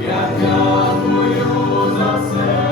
Я дякую за все.